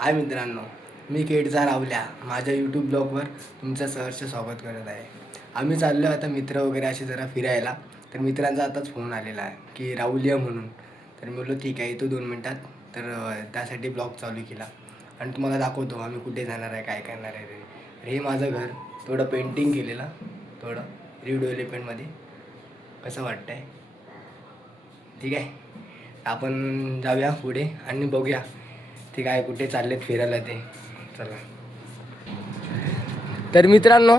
हाय मित्रांनो, मी केडझा रावल्या माझ्या यूट्यूब ब्लॉगवर तुमचं सहर्ष स्वागत करत आहे. आम्ही चाललो आता मित्र वगैरे असे जरा फिरायला. तर मित्रांचा आताच फोन आलेला आहे की राहुल्या म्हणून. तर मी बोललो ठीक आहे, येतो 2 मिनटात. तर त्यासाठी ब्लॉग चालू केला आणि तुम्हाला दाखवतो आम्ही कुठे जाणार आहे, काय करणार आहे ते. हे माझं घर, थोडं पेंटिंग केलेलं, थोडं रिडेव्हलपमेंटमध्ये. कसं वाटतं आहे? ठीक आहे, आपण जाऊया पुढे आणि बघूया ते काय कुठे चाललेत फिरायला ते. चला. तर मित्रांनो,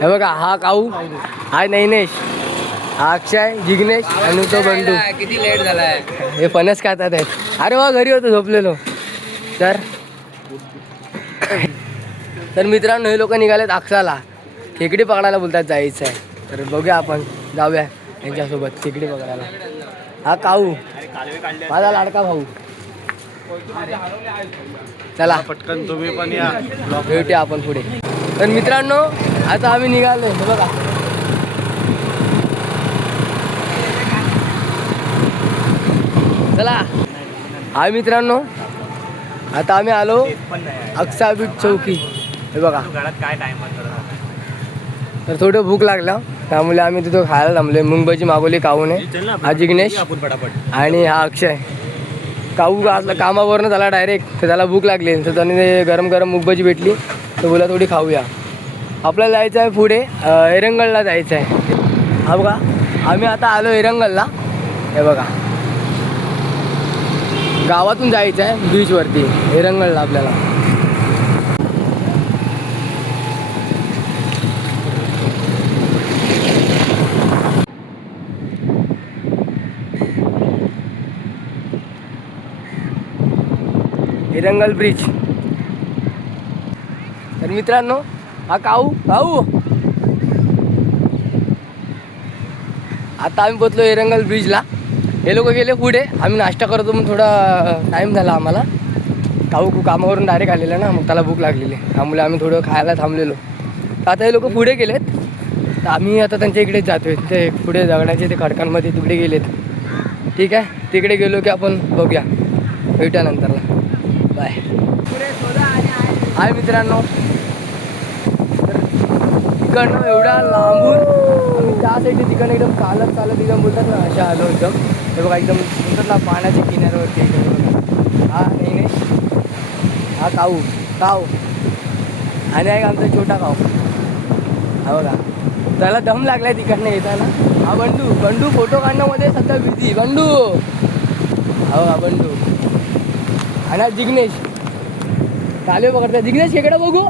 हे बघा, हा काऊ, हा नैनेश, हा अक्षय, जिग्नेश आणि तो बंडू. किती लेट झालाय. हे फणस खातात आहेत. अरे वा, घरी होतो झोपलेलो. तर मित्रांनो, हे लोक निघालेत अक्षाला खेकडी पकडायला, बोलतात जायचं आहे. तर बघूया, आपण जाऊया यांच्यासोबत खेकडी पकडायला. हा काऊ माझा लाडका भाऊ. चला पटकन तुम्ही पण या, भेटूया आपण पुढे. तर मित्रांनो, आता आम्ही निघालोय. हे बघा, चला. हाय मित्रांनो, आता आम्ही आलो अक्सा बीट चौकी. हे बघा, काय टाइम. तर थोडं भूक लागला, त्यामुळे आम्ही तिथं खायला थांबलोय. मुंग भजी मागवली काऊने. हा जिग्नेश आणि हा अक्षय. काऊ असला कामावरनं झाला डायरेक्ट, तर त्याला भूक लागली, तर त्याने गरम गरम मुग भजी भेटली, तर बोला थोडी खाऊया. आपल्याला जायचं आहे पुढे, एरंगलला जायचं आहे. हा बघा, आम्ही आता आलो एरंगलला. हे बघा, गावातून जायचं आहे बीचवरती एरंगलला आपल्याला. एरंगल ब्रिज. तर मित्रांनो, हा काऊ आता आम्ही पोचलो एरंगल ब्रिजला. हे लोक गेले पुढे, आम्ही नाश्ता करतो, मग थोडा टाईम झाला आम्हाला. काऊ कामावरून डायरेक्ट आलेला ना, मग त्याला भूक लागलेली, त्यामुळे आम्ही थोडं खायला थांबलेलो. तर आता हे लोक पुढे गेलेत, तर आम्ही आता त्यांच्या इकडेच जातोय. ते पुढे दगडाचे ते खडकांमध्ये तिकडे गेलेत. ठीक आहे, तिकडे गेलो की आपण बघूया, भेटूया नंतरला. बाय. हाय मित्रांनो, तर तिकडनं एवढ्या लांबून आम्ही त्या साईडने तिकडनं एकदम चालत एकदम बोलतात ना, अशा आलो एकदम. हे बघा, एकदम बोलतात ना पाण्याच्या किनाऱ्यावरती एकदम. हा नैनेश, हा काऊ आणि आहे आमचा छोटा काऊ. हा बघा, त्याला दम लागलाय तिकडनं येताना. हा बंडू फोटो काढण्यामध्ये सध्या बिझी. बंडू, हा बंडू. आणि हा जिग्नेश चालू पकडता. जिग्नेश खेकडा बघू.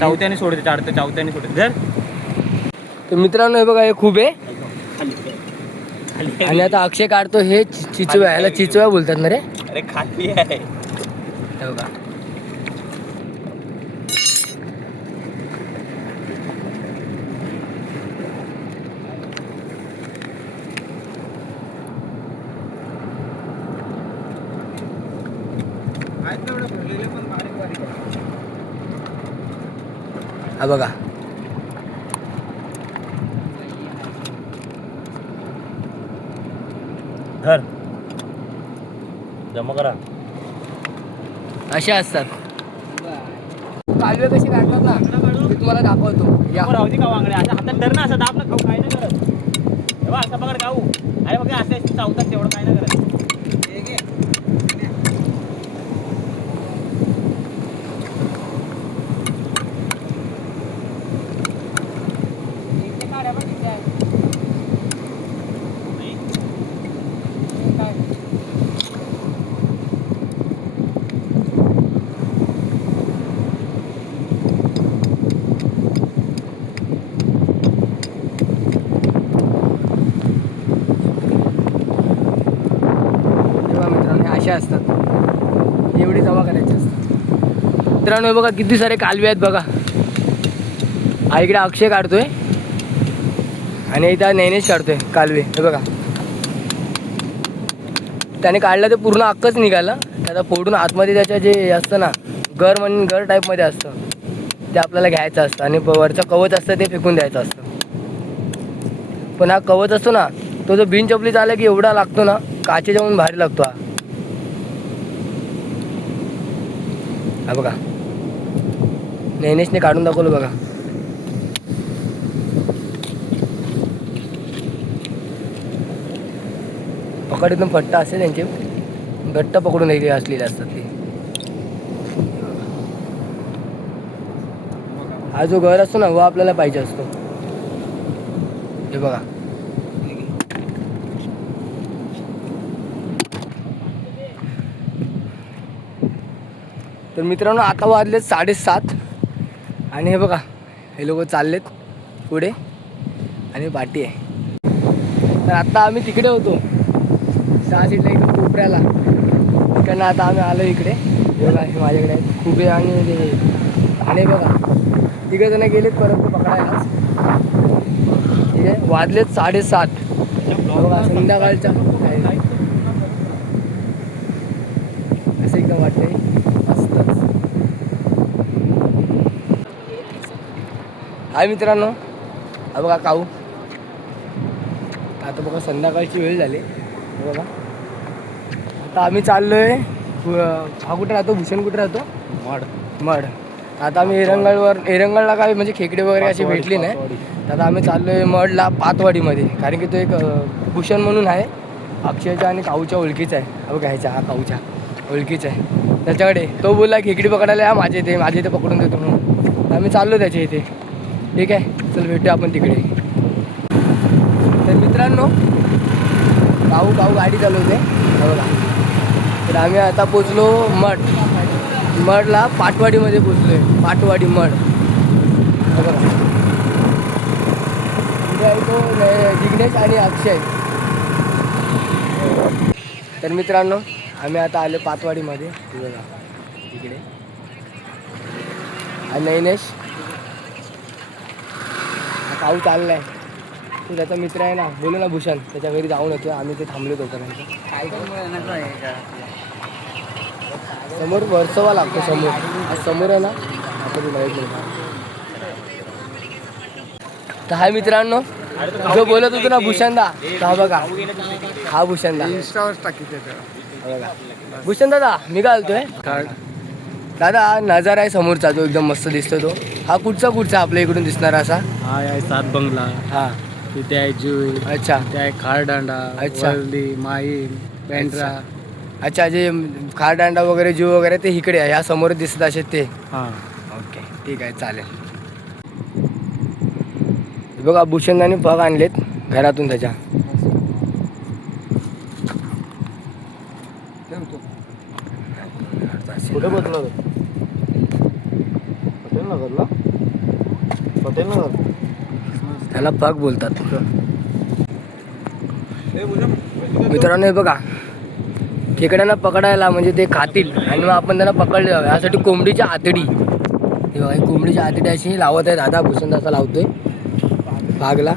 चौथ्याने सोडते, चौथ्याने सोडते. जर तर मित्रांनो, हे बघा, हे खूप आहे. आणि आता अक्षय काढतो हे चिचव्या. ह्याला चिचव्या बोलतात ना रे. अरे खाली आहे. हे बघा, हा बघा, धर, जमा करा. असे असतात कालवे. कशी काढतात ना, मी तुम्हाला दाखवतो. या राहू दे का वांगड्या, असं हातात धर ना, असं दाब ना. खाऊ काय नाही करत. तेव्हा असं पकड खाऊ. अरे बघा, असं चावतात, तेवढं काय नाही करत. अशा असतात, एवढी जमा करायची असतात. मित्रांनो, हे बघा किती सारे कालवे आहेत बघा. हा इकडे अक्षय काढतोय आणि इथं नैनेश काढतोय कालवे. हे बघा, त्याने काढलं ते पूर्ण अख्खच निघालं. त्याचा फोडून आतमध्ये त्याच्या जे असतं ना, घर टाईपमध्ये असतं, ते आपल्याला घ्यायचं असतं आणि वरचं कवच असतं ते फेकून द्यायचं असतं. पण हा कवच असतो ना, तो जो बिन चपली चालला की एवढा लागतो ना, काचेच्या म्हणून भारी लागतो हा. हा बघा, नैनेशने काढून दाखवलं बघा. पकड एकदम फट्टा असते त्यांचे, घट्ट पकडून असलेले असतात ते. हा जो घर असतो ना, वो आपल्याला पाहिजे असतो. हे बघा, तर मित्रांनो आता वाजलेत 7:30 आणि हे बघा, हे लोक चाललेत पुढे आणि पाठी आहे. तर आता आम्ही तिकडे होतो 6 सीटला इकडे कोपऱ्याला, तिकडनं आता आम्ही आलो इकडे. हे बघा, हे माझ्याकडे आहेत खुबे आणि ते, आणि बघा तिघं जण गेलेत परत पकडायलाच. ठीक आहे, वाजलेत 7:30. बघा संध्याकाळच्या असं एकदम वाटतंय मस्तच. हाय मित्रांनो, हा बघा काऊ. आता बघा संध्याकाळची वेळ झाली. बघा आता आम्ही चाललोय. हा कुठे राहतो? भूषण कुठे राहतो? मड. आता आम्ही एरंगळला काय म्हणजे खेकडे वगैरे अशी भेटली नाही. तर आता आम्ही चाललोय मडला, पातवाडीमध्ये. कारण की तो एक भूषण म्हणून आहे, अक्षयच्या आणि काऊच्या ओळखीचा आहे. हा बघा, ह्याच्या हा काऊच्या ओळखीचा आहे त्याच्याकडे. तो बोलला खेकडी पकडायला या माझ्या इथे पकडून देतो म्हणून. आम्ही चाललो त्याच्या इथे. ठीक आहे, चल भेटूया आपण तिकडे. तर मित्रांनो, काऊ गाडी चालवते बघा. तर आम्ही आता पोचलो मडला, पाटवाडीमध्ये पोचलोय. पाटवाडी मड बघा. तो जिग्नेश आणि अक्षय. तर मित्रांनो आम्ही आता आलो पातवाडीमध्ये. बघा इकडे आणि नैनेश काऊ चाललाय. तो त्याचा मित्र आहे ना, बोलू ना भूषण, त्याच्या घरी जाऊन येतो आम्ही. ते थांबलो तोपर्यंत. समोर वर्सवा लागतो समोर आहे ना, आता ती माहीत नाही. तर हाय मित्रांनो, जो बोलत होतो ना भूषणदा, हा बघा, हा भूषणदा. इंस्टावर टाकीत बघा. भूषण दादा मी काय आलतोय दादा, नजारा आहे समोरचा जो एकदम मस्त दिसतो तो. हा कुठचा आपल्या इकडून दिसणार असा? हा आहे सात बंगला. हा, तिथे आहे जूळ. अच्छा. तिथे आहे खारदांडा. अच्छा. वरली, माहीम, पेंढरा. अच्छा, जे खारदांडा वगैरे जीव वगैरे ते इकडे आहे, ह्या समोर दिसत असे ते. हां, ओके, ठीक आहे, चालेल. बघा भूषणदाने पग आणलेत घरातून त्याच्या. कुठे बसलो? पटेल नगर. त्याला पग बोलतात मित्रांनो. हे बघा, खेकड्यांना पकडायला म्हणजे ते खातील आणि मग आपण त्यांना पकडले जावे यासाठी कोंबडीची आतडी. तेव्हा ही कोंबडीची आतडी अशी लावत आहे दादा. भूषण असा लावतोय भागला.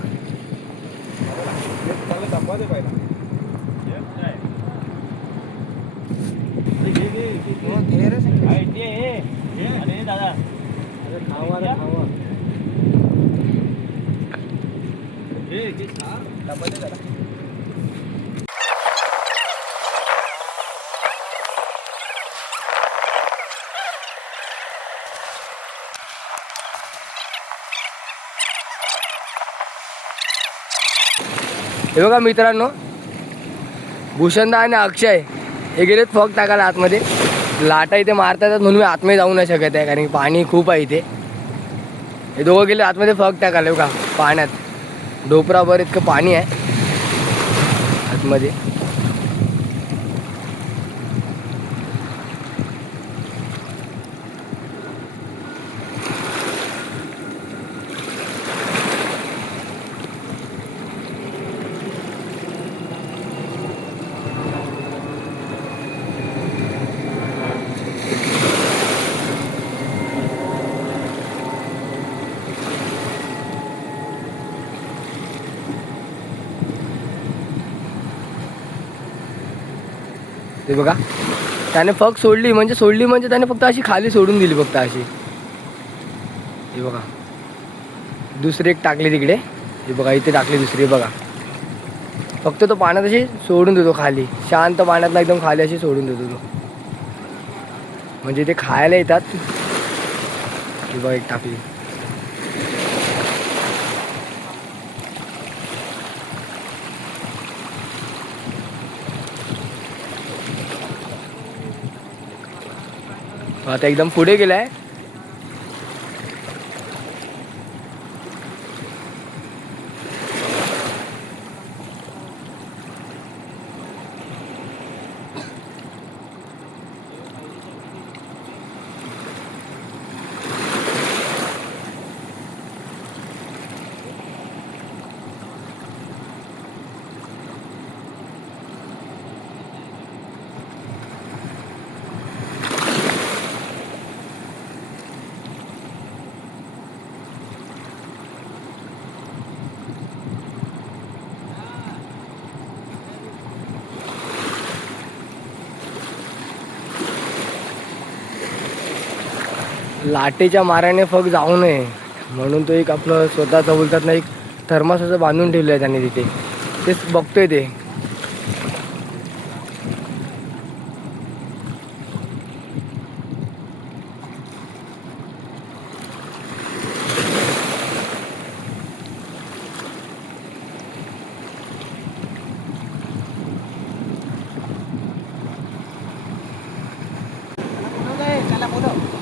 हे बघा मित्रांनो, भूषणदा आणि अक्षय हे गेलेत फॉग टाकायला आतमध्ये. लाटा इथे मारता येतात म्हणून मी आतमध्ये जाऊ नाही शकत आहे, कारण की पाणी खूप आहे इथे. हे दोघं गेले आतमध्ये फॉग टाकायला. बघा पाण्यात डोपराभर इतकं पाणी आहे आतमध्ये. ते बघा, त्याने फक्त सोडली म्हणजे त्याने फक्त अशी खाली सोडून दिली फक्त अशी. हे बघा दुसरी एक टाकली तिकडे. हे बघा इथे टाकली दुसरी. बघा फक्त तो पाण्यात अशी सोडून देतो खाली, शांत पाण्यातला एकदम खाली अशी सोडून देतो तो. म्हणजे ते खायला येतात. किंवा एक टाकली. आता एकदम पुढे गेलाय. लाटेच्या माराने फग जाऊ नये म्हणून तो एक आपलं स्वतःचं बोलतात ना, एक थर्मास असं बांधून ठेवलं आहे त्यांनी तिथे. तेच बघतोय ते.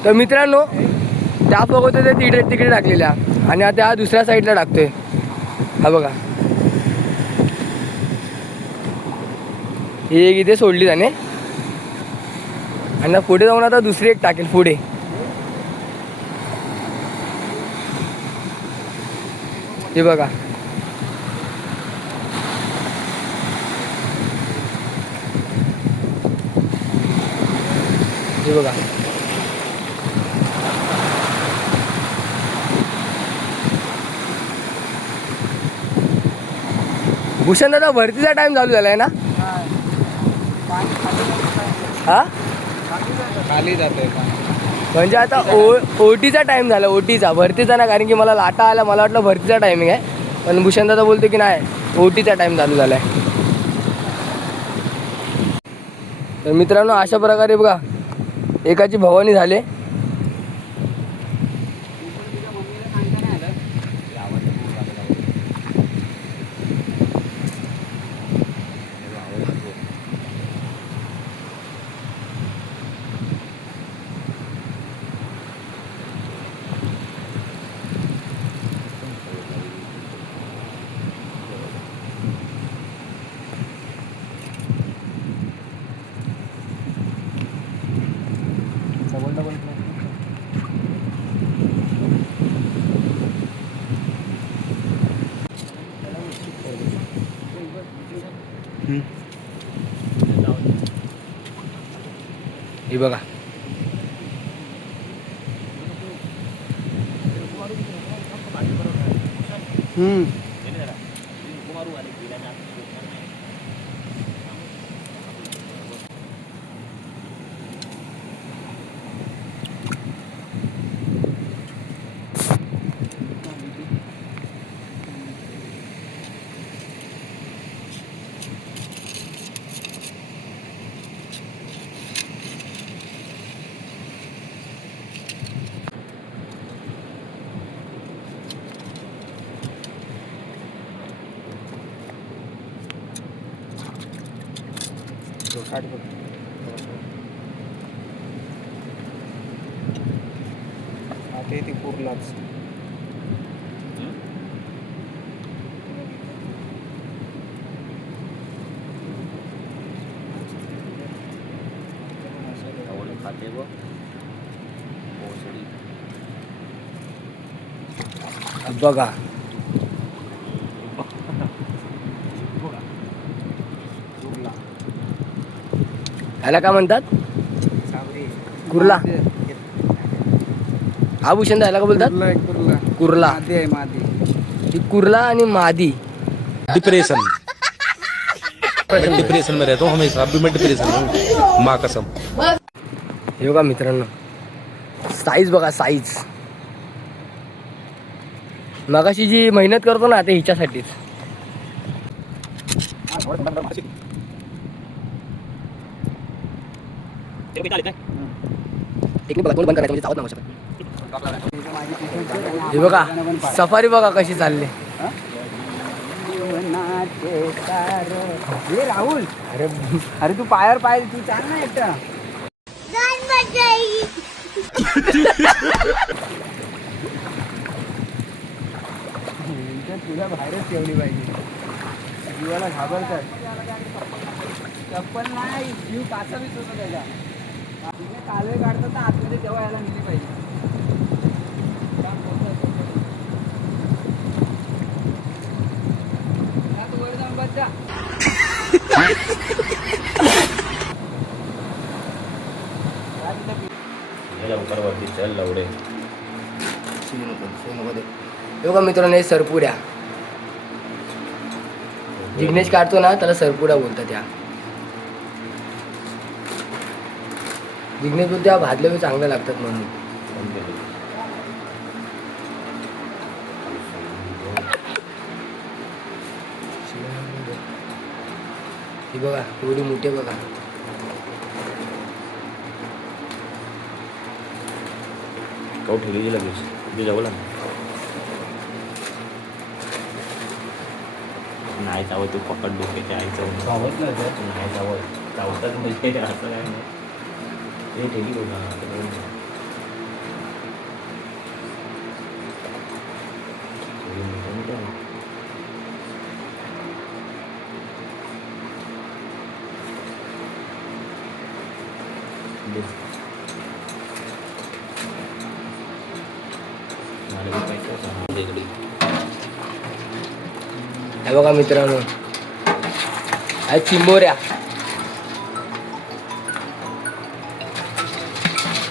तर मित्रांनो, त्या बघतोय ते तिकडे टाकलेल्या आणि आता हा दुसऱ्या साईडला टाकतोय. हा बघा, ही एक इथे सोडली त्याने आणि पुढे जाऊन आता दुसरी एक टाकेल पुढे. हे बघा, हे बघा. भूषण दादा, भरतीचा टाइम चालू झालाय ना? हा, खाली जातोय म्हणजे आता ओटीचा टाइम झाला, ओटीचा. भरतीचा ना, कारण की मला लाटा आला, मला वाटलं भरतीचा टायमिंग आहे, पण भूषण दादा बोलतो की नाही, ओटीचा टाइम चालू झालाय. तर मित्रांनो, अशा प्रकारे बघा एकाची भवानी झाले. हे बघा, आता ती पूर्णच बघा. ह्याला काय म्हणतात? कुर्ला. हा भूषण, ह्याला काय बोलतात? कुर्ला. ही कुर्ला आणि मादी. डिप्रेशन डिप्रेशन में रहता हूँ हमेशा. अभी मैं डिप्रेशन में हूँ, माँ कसम. हे बघा मित्रांनो, साईज बघा, साईज. मगाशी जी मेहनत करतो ना, ते हिच्यासाठीच. टेक्निक बघा, तोंड बंद करायचं म्हणजे चावत नाही शकत. हे बघा सफारी बघा कशी चालली. राहुल अरे अरे तू पायावर पाय तू चाल ना एकटा. तुला बाहेरच ठेवली पाहिजे. जीवाला घाबरतात. चप्पल नाही जीव कासा बीच होतो त्याच्या. कालवे काढतात तर आतमध्ये तेव्हा यायला नेली पाहिजे. तू वर जाऊन बस जा. लवकर वरती चल लवडे. हे बघा मित्रांनो हे सरपुऱ्या. जिग्नेश काढतो ना त्याला सरपुऱ्या बोलतात. या जिग्नेश बोलतो त्या भाजल्या चांगल्या लागतात म्हणून. ही बघा एवढी मोठी आहे बघा. काऊ ठेवली लगेच तुझ्या जवळ नाही चावत. तू पकड डोक्याच्या आईचं चावत नाही चावत. चावतात म्हणजे असं काय नाही. ते ठेवी बघा हे बघा मित्रांनो आहे चिंबोऱ्या.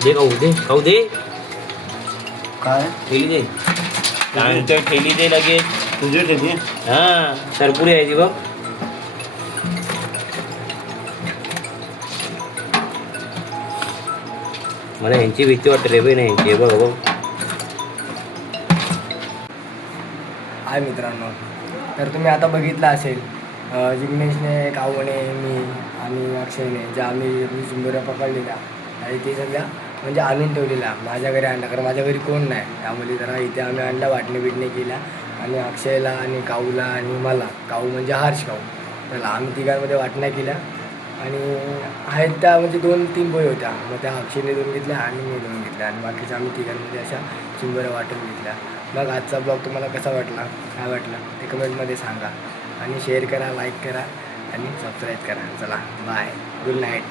दे खाऊ दे काय ठेली दे. काय म्हणतोय ठेली दे लगेच. तुझी ठेवी हा सरपुरी आहे ती बघ. मला ह्यांची भीती वाटते रे बी नाही ह्यांची. बघ बघ आहे मित्रांनो. तर तुम्ही आता बघितलं असेल जिग्नेशने, कावणे, मी आणि अक्षयने ज्या आम्ही चिंबोऱ्या पकडलेल्या आणि ते सगळ्या म्हणजे आणून ठेवलेल्या माझ्या घरी आणल्या. कारण माझ्या घरी कोण नाही त्यामुळे जरा इथे आम्ही आणल्या वाटणे बिटणे केल्या. आणि अक्षयला आणि काऊला आणि मला, काऊ म्हणजे हर्ष काऊ, त्याला आम्ही तिघांमध्ये वाटण्या केल्या. आणि आहेत त्या म्हणजे 2-3 बोई होत्या. मग त्या अक्षयने 2 घेतल्या आणि मी 2 घेतल्या आणि बाकीच्या आम्ही तिघांमध्ये अशा चिंबोऱ्या वाटून घेतल्या. मग आजचा ब्लॉग तुम्हाला कसा वाटला, काय वाटला ते कमेंटमध्ये सांगा. आणि शेअर करा, लाईक करा आणि सबस्क्राईब करा. चला बाय, गुड नाईट.